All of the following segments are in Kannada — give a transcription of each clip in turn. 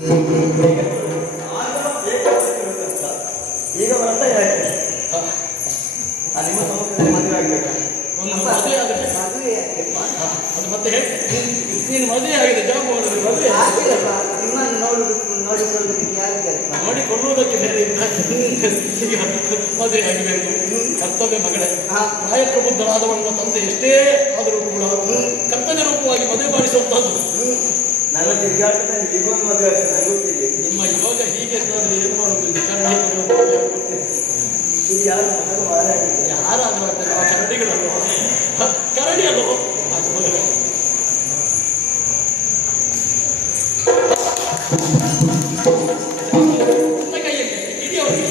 ಈಗ ಬರ್ತಾ ಯಾಕೆ ನಿಮ್ಮ ಸಮುದ್ರದಲ್ಲಿ ಮದುವೆ ಆಗ್ಬೇಕಾ? ಒಂದು ಮದುವೆ ಆಗುತ್ತೆ. ಮದುವೆ ಯಾಕೆಪ್ಪ? ಅದು ಮತ್ತೆ ಹೇಳಿ, ನೀನು ಮದುವೆ ಆಗಿದೆ, ಜಾಂಬವದಲ್ಲಿ ಮದುವೆ ಆಗಿಲ್ಲಪ್ಪ. ನಿಮ್ಮನ್ನು ನೋಡಿಕೊಳ್ಳೋದಕ್ಕೆ ಯಾರಿದ್ದಾರಪ್ಪ? ನೋಡಿಕೊಳ್ಳುವುದಕ್ಕೆ ಬೇರೆ ಈಗ ಮದುವೆ ಆಗಬೇಕು, ಕರ್ತವ್ಯ ಮಗಳೇ. ಪ್ರಾಯಪ್ರಬುದ್ಧರಾದವನ್ನ ತಂದೆ ಎಷ್ಟೇ ಆದರೂ ಕೂಡ ಕರ್ತವ್ಯ ರೂಪವಾಗಿ ಮದುವೆ ಮಾಡಿಸುವಂತಹದ್ದು. ನನ್ನ ತಿರುಗಾಟದಲ್ಲಿ ಈಗೊಂದು ಮದುವೆ ಆಗ್ತದೆ ಗೊತ್ತಿಲ್ಲ. ನಿಮ್ಮ ಯೋಗ ಹೀಗೆ ಇದ್ದಾದ್ರೆ ಏನು ಮಾಡುವುದು? ಇದು ಯಾರು ಮಗಳು ಮಾರಾಗಿದೆ? ಯಾರಾದ್ರೂ ಆಗ್ತದೆ ಆ ಕರಡಿಗಳಲ್ಲೋ, ಕರಡಿ ಅಲ್ಲೋ ಕೈಯಲ್ಲಿ ಹಿಡಿಯವರಿಗೆ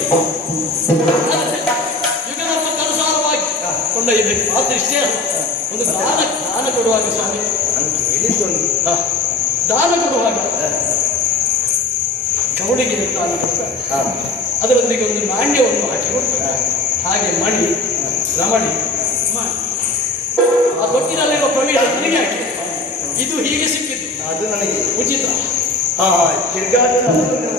ಯುಗಧರ್ಮಕ್ಕನುಸಾರವಾಗಿ ಕೊಂಡೊಯ್ಯಬೇಕು. ಆದ್ರೆ ಇಷ್ಟೇ ಅಲ್ಲ, ಒಂದು ದಾನ ಕೊಡುವಾಗ ಸ್ವಾಮಿ ಹೇಳಿದ್ದೊಂದು ದಾನ ಕೊಡುವಾಗ ಕವಳಿಗೆ ದಾನ ಕೊಡ್ತಾರೆ, ಅದರೊಂದಿಗೆ ಒಂದು ನಾಣ್ಯವನ್ನು ಹಾಕಿ ಕೊಡ್ತಾರೆ. ಹಾಗೆ ಮಣಿ ರಮಣಿ ಆ ತೊಟ್ಟಿನಲ್ಲಿರುವ ಪ್ರವೀಣ ನನಗೆ ಹಾಕಿ ಇದು ಹೀಗೆ ಸಿಕ್ಕಿದ್ದು, ಅದು ನನಗೆ ಉಚಿತ. ತಿರುಗಾಟದ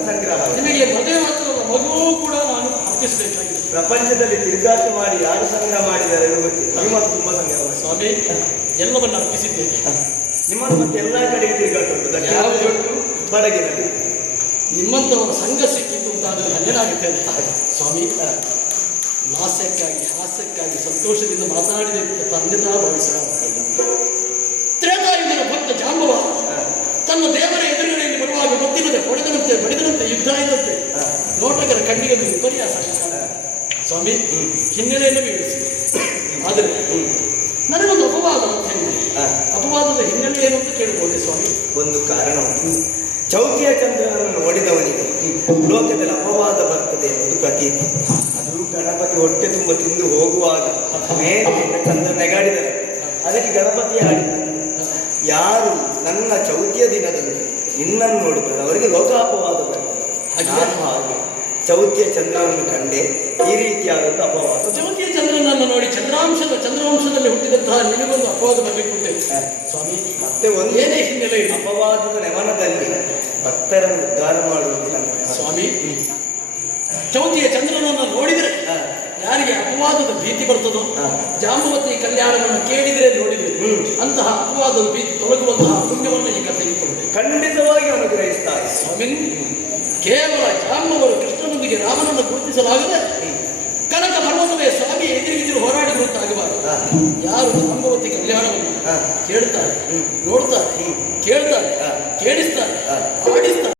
ಸಂಗ್ರಹ. ನಿನಗೆ ಮದುವೆ ಮಾತ್ರ ಮಗುವೂ ಕೂಡ ನಾನು ಅರ್ಪಿಸಬೇಕಾಗಿದೆ. ಪ್ರಪಂಚದಲ್ಲಿ ತಿರುಗಾಟ ಮಾಡಿ ಯಾರು ಸಂಗ್ರಹ ಮಾಡಿದ್ದಾರೆ ಗೊತ್ತಿಲ್ಲ. ನಿಮ್ಮದು ತುಂಬಾ ಸಂಗ್ರಹ ಸ್ವಾಮಿ, ಎಲ್ಲವನ್ನು ಅರ್ಪಿಸಿದ್ದೇನೆ. ನಿಮ್ಮದು ಮತ್ತೆ ಎಲ್ಲ ಕಡೆಗೆ ತಿರುಗಾಟ ಉಂಟು. ಯಾವುದು ಉಂಟು? ಬಡಗಿನಲ್ಲಿ ನಿಮ್ಮಂಥವರ ಸಂಘ ಸಿಕ್ಕಿತ್ತು ಅಂತ ಆದರೆ ಧನ್ಯನಾಗುತ್ತೇನೆ ಸ್ವಾಮಿ. ಲಾಸ್ಯಕ್ಕಾಗಿ ಹಾಸ್ಯಕ್ಕಾಗಿ ಸಂತೋಷದಿಂದ ಮಾತನಾಡಿದೆ ಅಂತ ಅನ್ಯತಾ ಭಾವಿಸಲಾಗುತ್ತಿಲ್ಲ. ತ್ರೇತಾಯುಗದ ಭಕ್ತ ಜಾಂಬವ ತನ್ನ ದೇವರ ಎದುರುಗಡೆಯಲ್ಲಿ ಬರುವಾಗ ಗೊತ್ತಿಲ್ಲದೆ ಹೊಡೆದಂತೆ ಬಡಿದಂತೆ ಯುದ್ಧ ಆಯಿತಂತೆ. ನೋಟಕರ ಕಣ್ಣಿಗೆ ಒಂದು ವಿಪರ್ಯಾಸ ಸ್ವಾಮಿ, ಹಿನ್ನೆಲೆಯನ್ನು ವಿವರಿಸಿ. ಆದರೆ ನನಗೊಂದು ಅಪವಾದ ಅಂತ ಹೇಳಿ, ಅಪವಾದದ ಹಿನ್ನೆಲೆ ಏನು ಅಂತ ಕೇಳಬಹುದೇ ಸ್ವಾಮಿ? ಒಂದು ಕಾರಣ ಉಂಟು. ಚೌತಿಯ ಚಂದ್ರನನ್ನು ನೋಡಿದವನಿಗೆ ಲೋಕದಲ್ಲಿ ಅಪವಾದ ಬರ್ತದೆ ಎನ್ನುವುದು ಪ್ರತೀತಿ. ಅದು ಗಣಪತಿ ಹೊಟ್ಟೆ ತುಂಬ ತಿಂದು ಹೋಗುವಾಗ ಮೇಲೆ ಚಂದ್ರ ನೆಗಾಡಿದರೆ ಅದಕ್ಕೆ ಗಣಪತಿ ಆಡಿದ, ಯಾರು ನನ್ನ ಚೌತಿಯ ದಿನದಲ್ಲಿ ನಿನ್ನನ್ನು ನೋಡುತ್ತಾರೆ ಅವರಿಗೆ ಲೋಕಾಪವಾದ ಬರ್ತದೆ. ಹಾಗೆ ಚೌತಿಯ ಚಂದ್ರನನ್ನು ಕಂಡೆ ಈ ರೀತಿಯಾದಂಥ ಅಪವಾದ. ಚೌತಿಯ ಚಂದ್ರನನ್ನು ನೋಡಿ ಚಂದ್ರವಂಶದಲ್ಲಿ ಹುಟ್ಟಿದಂತಹ ನಿನಗೊಂದು ಅಪವಾದ ಬರಬೇಕು ಅಂತ ಸ್ವಾಮಿ. ಮತ್ತೆ ಒಂದು ಏನೇ ಹಿನ್ನೆಲೆ ಇಲ್ಲ. ಅಪವಾದದ ನೆವನದಲ್ಲಿ ಭಕ್ತರನ್ನು ಉದ್ಧಾರ ಮಾಡುವುದಿಲ್ಲ ಸ್ವಾಮಿ. ಚೌತಿಯ ಚಂದ್ರನನ್ನು ನೋಡಿದರೆ ಯಾರಿಗೆ ಅಪವಾದದ ಭೀತಿ ಬರ್ತದೋ, ಜಾಂಬವತಿ ಕಲ್ಯಾಣವನ್ನು ಕೇಳಿದರೆ ನೋಡಿದರೆ ಅಂತಹ ಅಪವಾದದ ಭೀತಿ ತೊಲಗುವಂತಹ ಪುಣ್ಯವನ್ನು ಈಗ ತೆಗೆದುಕೊಳ್ಳಬೇಕು. ಖಂಡಿತವಾಗಿ ಅನುಗ್ರಹಿಸ್ತಾರೆ ಸ್ವಾಮಿ. ಕೇವಲ ಜಾಂಬವರು ಕೃಷ್ಣನೊಂದಿಗೆ ರಾಮನನ್ನು ಗುರುತಿಸಲಾಗದೆ ಕನಕ ಪರ್ವತವೇ ಸ್ವಾಮಿ ಎದುರಿಗಿದ್ರು ಹೋರಾಡಿದಂತಾಗಬಾರದು. ಯಾರು ಜಾಂಬವತಿ ಕಲ್ಯಾಣವನ್ನು ಕೇಳ್ತಾರೆ, ನೋಡ್ತಾರೆ, ಕೇಳ್ತಾರೆ,